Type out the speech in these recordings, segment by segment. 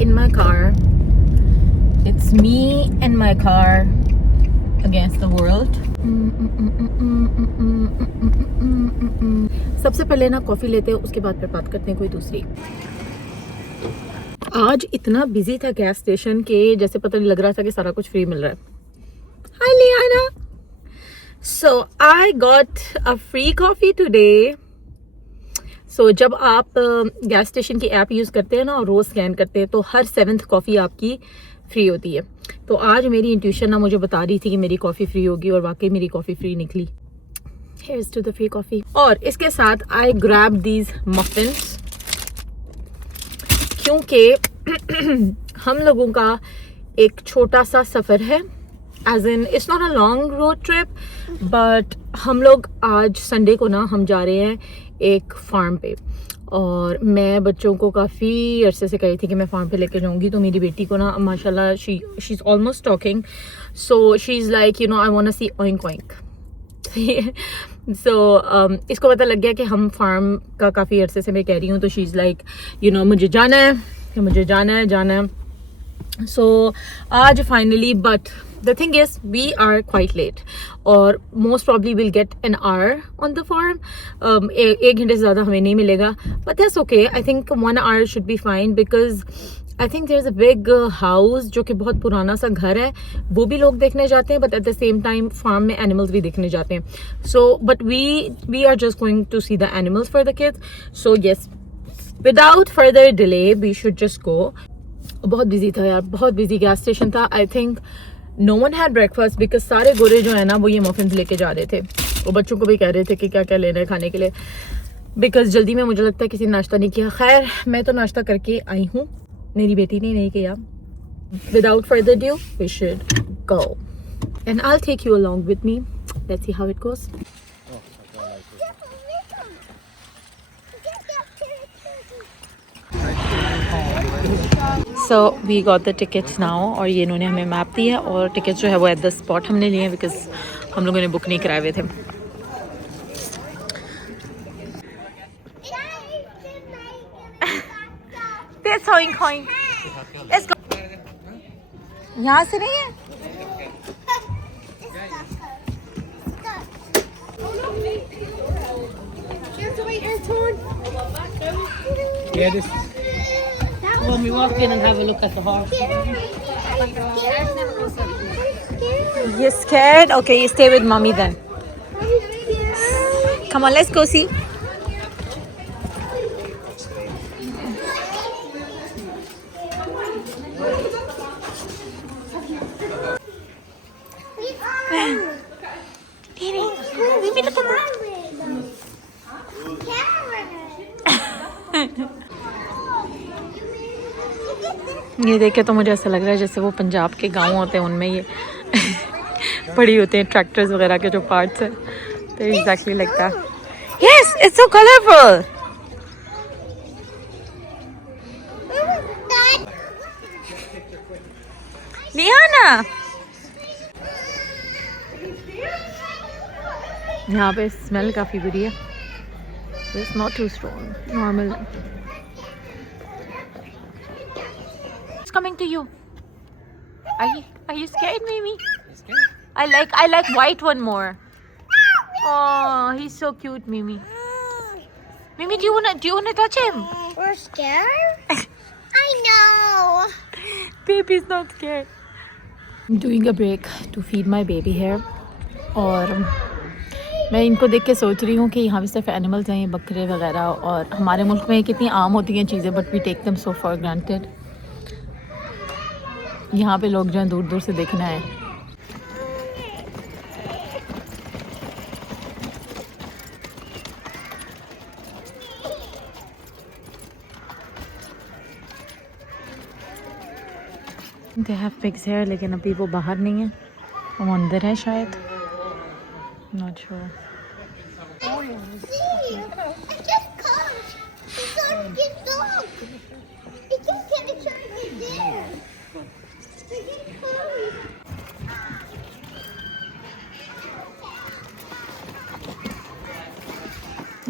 in my car. It's me and my car against the world. सबसे पहले ना कॉफ़ी लेते हैं, उसके बाद फिर बात करते हैं कोई दूसरी। आज इतना बिजी था गैस स्टेशन के, जैसे पता नहीं लग रहा था कि सारा कुछ फ्री मिल रहा है। Hi Liana, so I got a free coffee today. सो जब आप गैस स्टेशन की ऐप यूज़ करते हैं ना और रोज़ स्कैन करते हैं तो हर 7th कॉफ़ी आपकी फ्री होती है। तो आज मेरी इंट्यूशन ना मुझे बता रही थी कि मेरी कॉफ़ी फ्री होगी और वाकई मेरी कॉफ़ी फ्री निकली। Here's to the free coffee। और इसके साथ आई ग्रैब दीज मफिन्स क्योंकि हम लोगों का एक छोटा सा सफ़र है, as in it's not a long road trip, but हम लोग आज संडे को ना हम जा रहे हैं एक फार्म पे। और मैं बच्चों को काफ़ी अरसे से कही थी कि मैं फार्म पे लेके जाऊंगी, तो मेरी बेटी को ना माशाल्लाह she is almost talking, so she is like I want to see oink oink. So इसको पता लग गया कि हम फार्म का काफ़ी अरसे से मैं कह रही हूँ, तो शी इज़ लाइक मुझे जाना है। सो आज finally, but the thing is we are quite late और most probably will get an hour on the farm. 1 घंटे से ज़्यादा हमें नहीं मिलेगा, but that's okay. I think 1 hour should be fine, because I think there is a big house जो कि बहुत पुराना सा घर है, वो भी लोग देखने जाते हैं, but at the same time farm में एनिमल्स भी देखने जाते हैं। So but we are just going to see the animals for the kids. So yes, without further delay we should just go. बहुत बिजी था यार, बहुत बिजी गैस स्टेशन था। I think no one had breakfast, because सारे गोरे जो है ना वो ये मफिन्स लेके जा रहे थे, और बच्चों को भी कह रहे थे कि क्या क्या लेना है खाने के लिए, बिकॉज जल्दी में मुझे लगता है किसी ने नाश्ता नहीं किया। खैर मैं तो नाश्ता करके आई हूँ, मेरी बेटी ने नहीं किया। Without further due we should go and I will take you along with me. Let's see how it goes. So we got the tickets now, और ये इन्होंने हमें मैप दिया है, और टिकट्स जो है वो एट द स्पॉट हमने लिए हैं, बिकॉज हम लोगों ने बुक नहीं कराए हुए थे। यहाँ से नहीं है। Yeah, this. When we walk in and have a look at the horse. You're scared? Okay, you stay with mommy then. Come on, let's go see. ये देखे तो मुझे ऐसा लग रहा है जैसे वो पंजाब के गांव होते हैं, उनमें ये पड़ी होते हैं ट्रैक्टर्स वगैरह के जो पार्ट्स हैं, तो एग्जैक्टली लगता है। Yes, it's so colourful. Liana, यहाँ पे स्मेल काफ़ी बुरी है, it's not too strong, normal. Coming to you. Are you scared, Mimi? Scared? I like white one more. Oh, he's so cute, Mimi. Mimi, do you wanna touch him? We're scared? I know. Baby's not scared. I'm doing a break to feed my baby here. और मैं इनको देख के सोच रही हूँ कि यहाँ पे सिर्फ एनिमल्स हैं, बकरे वगैरह, और हमारे मुल्क में कितनी आम होती हैं चीज़ें, but we take them so for granted. यहाँ पे लोग जो हैं दूर दूर से देखना है। दे हैव पिग्स है, लेकिन अभी वो बाहर नहीं है, वो अंदर है शायद, not sure.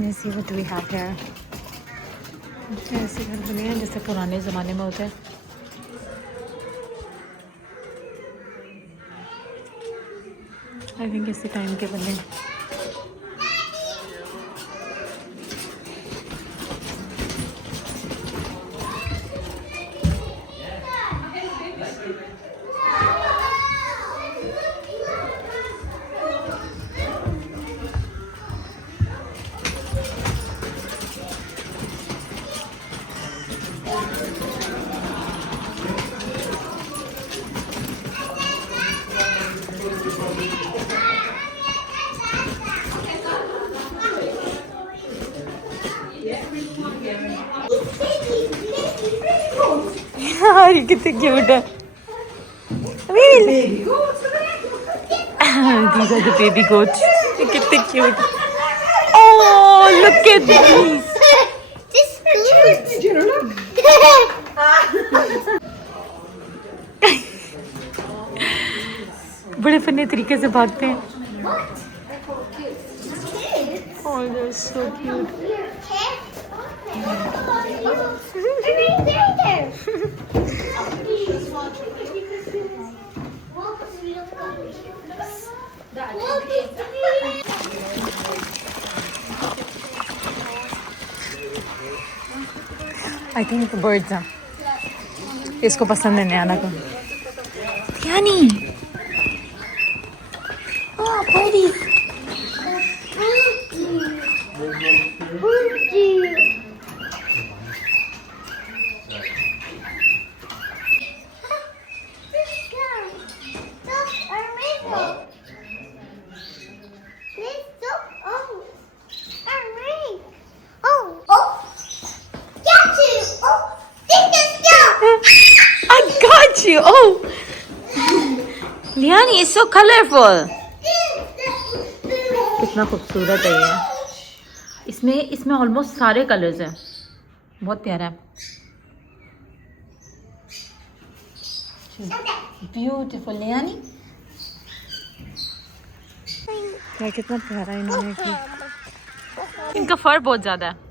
Let's see what we have here. ऐसे घर बने हैं जैसे पुराने ज़माने में होते हैं। आई थिंक इसी टाइम के बने। यार ये कितने क्यूट है। These are the baby goats. ये कितने cute. Oh, look at these. This good. बड़े फनी तरीके से भागते हैं। Oh, they're so cute. I think birds हैं। इसको पसंद है नयाना को। यानी Oh, buddy. I got you. Oh, Liani is so colorful. कितना खूबसूरत है ये। इसमें ऑलमोस्ट सारे कलर्स हैं। बहुत प्यारा है। ब्यूटीफुल लियानी। यार कितना प्यारा इन्होंने किया। इनका फर बहुत ज्यादा है।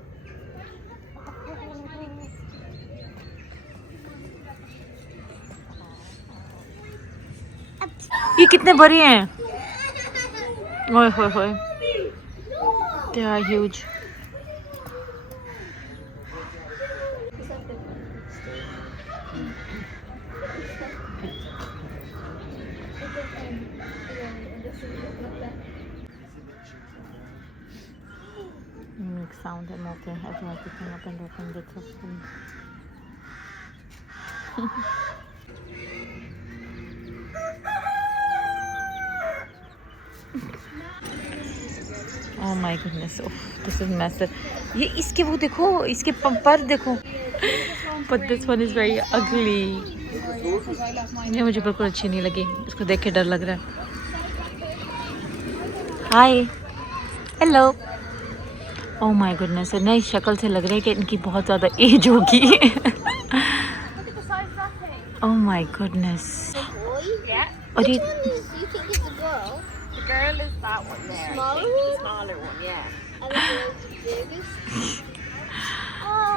ये कितने बड़े हैं। ओए होए होए। They are huge. Make sound and okay. I try to come up and open the cup. Oh my goodness, oh, this is massive. ये इसके वो देखो, इसके पर देखो. But this one is very ugly. ये मुझे बिल्कुल अच्छी नहीं लगी. इसको देख के डर लग रहा है. Hi, hello. Oh my goodness, नई शक्ल से लग रहा है कि इनकी बहुत ज़्यादा एज होगी. Oh my goodness. और ये The girl is that one there. Smaller one? The smaller one, yeah. And the girl's the biggest. Oh,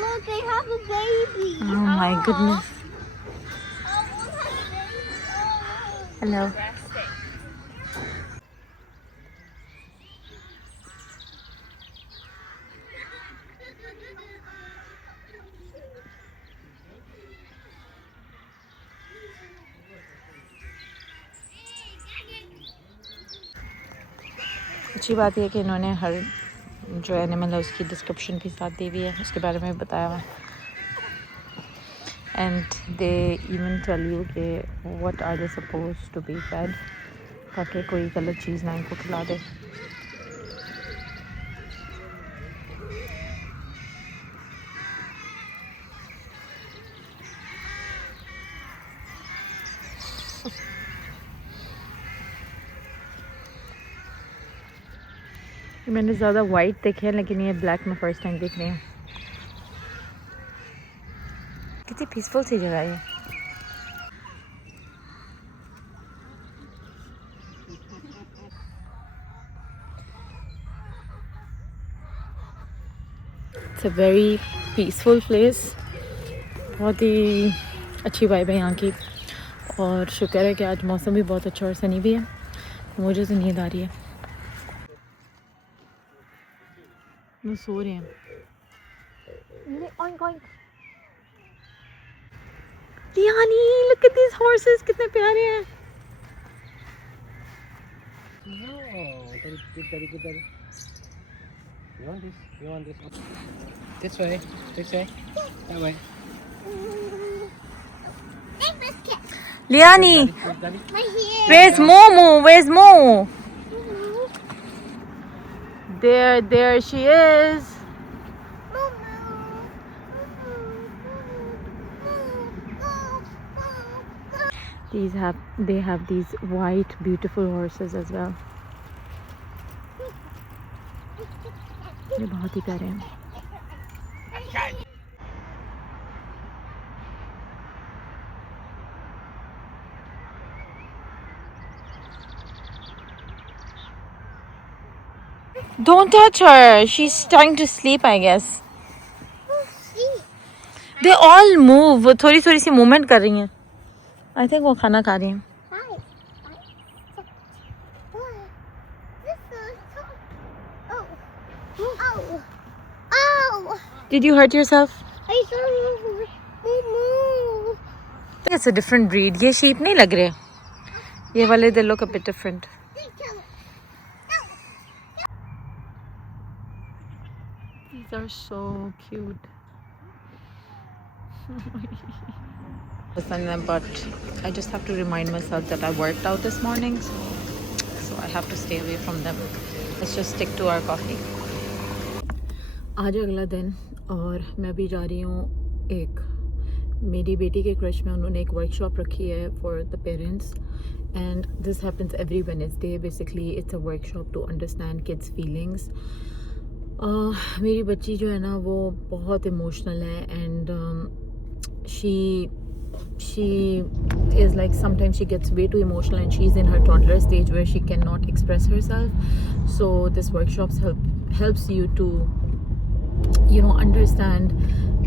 look, they have a baby. oh my goodness. Oh, one has a baby. Hello. अच्छी बात यह है कि इन्होंने हर जो एनिमल है उसकी डिस्क्रिप्शन भी साथ दी हुई है, उसके बारे में बताया हुआ है. And they even tell you कि what are they suppose to be fed, ताकि कोई गलत चीज़ ना इनको खिला दे. मैंने ज़्यादा वाइट देखे हैं, लेकिन ये ब्लैक में फर्स्ट टाइम देख रही हूँ. कितनी पीसफुल सी जगह है. It's a very peaceful place. बहुत ही अच्छी वाइब है यहाँ की, और शुक्र है कि आज मौसम भी बहुत अच्छा और सनी भी है. मुझे तो नींद आ रही है, वो सो रहे हैं। Liani, look at these horses, कितने प्यारे हैं। No, daddy. You want this? You want this? This way. That way. Hey, biscuit. Liani, Daddy. My hair. where's Momo? Where's Momo? There she is. They have these white beautiful horses as well. ये बहुत ही प्यारे हैं। Don't touch her. She's trying to sleep, I guess. They all move. वो थोड़ी थोड़ी सी मूवमेंट कर रही हैं। I think वो खाना खा रही हैं। Did you hurt yourself? I saw Moo. It's a different breed. ये sheep नहीं लग रहे। ये वाले they look a bit different. These are so cute. But I just have to remind myself that I worked out this morning, so I have to stay away from them. Let's just stick to our coffee. आज अगला दिन और मैं भी जा रही हूँ एक मेरी बेटी के क्रश में उन्होंने एक वर्कशॉप रखी है for the parents and this happens every Wednesday basically it's a workshop to understand kids feelings मेरी बच्ची जो है ना वो बहुत इमोशनल है and she is like sometimes she gets way too emotional and she's in her toddler stage where she cannot express herself, so this workshops helps you to understand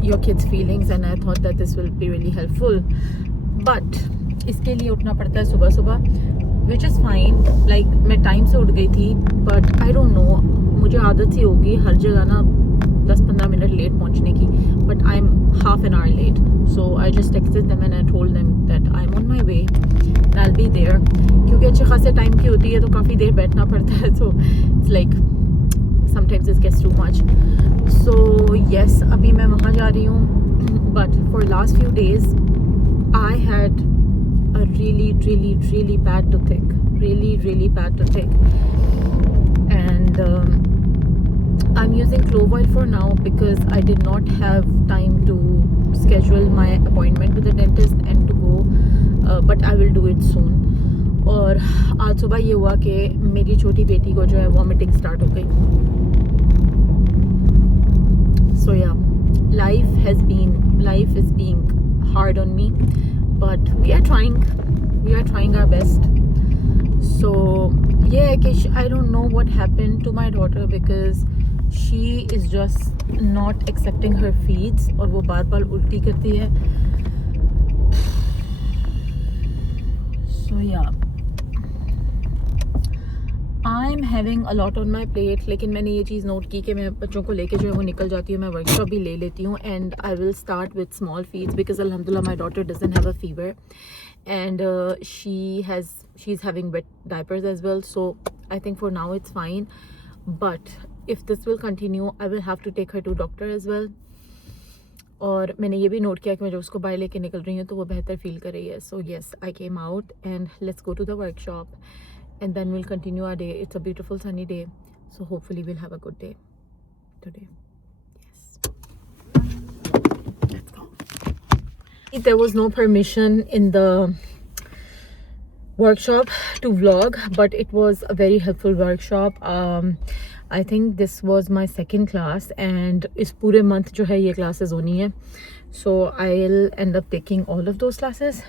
your kids feelings and I thought that this will be really helpful. But इसके लिए उठना पड़ता है सुबह सुबह which is fine, like मैं टाइम से उठ गई थी but I don't know, मुझे आदत सी होगी हर जगह ना 10-15 मिनट लेट पहुंचने की, but I'm half an hour late, so I just texted them and I told them that I'm on my way and I'll be there, क्योंकि अच्छे खासे टाइम की होती है तो काफ़ी देर बैठना पड़ता है, so it's like sometimes it gets too much. So yes, अभी मैं वहाँ जा रही हूँ, but for last few days I had a really bad toothache, really bad toothache, and I'm using clove oil for now because I did not have time to schedule my appointment with the dentist and to go, but I will do it soon. और आज सुबह ये हुआ कि मेरी छोटी बेटी को जो है वॉमिटिंग स्टार्ट हो गई, so yeah, life is being hard on me, but we are trying our best. So yeah, I don't know what happened to my daughter because she is just not accepting her feeds और वो बार बार उल्टी करती है, so yeah, I'm having a lot on my plate. लेकिन मैंने ये चीज़ नोट की कि मैं बच्चों को लेके जो है वो निकल जाती हूँ, मैं वर्कशॉप भी ले लेती हूँ and I will start with small feeds because alhamdulillah my daughter doesn't have a fever and she's having wet diapers as well, so I think for now it's fine, but if this will continue I will have to take her to doctor as well. और मैंने ये भी नोट किया कि मैं जो उसको बाहर लेके निकल रही हूँ तो वो बेहतर फील कर रही है, so yes, I came out and let's go to the workshop and then we'll continue our day. It's a beautiful sunny day, so hopefully we'll have a good day today. Yes, let's go. There was no permission in the workshop to vlog, but it was a very helpful workshop. I think this was my second class and इस पूरे month जो है ये classes होनी है, so I'll end up taking all of those classes.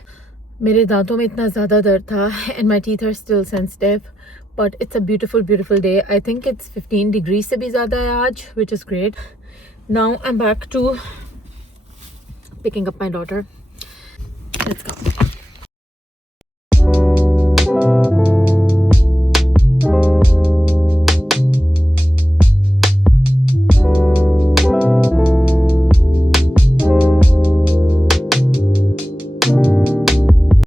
मेरे दांतों में इतना ज़्यादा दर्द था and my teeth are still sensitive, but it's a beautiful day. I think it's 15 degrees से भी ज़्यादा है आज, which is great. Now I'm back to picking up my daughter. Let's go.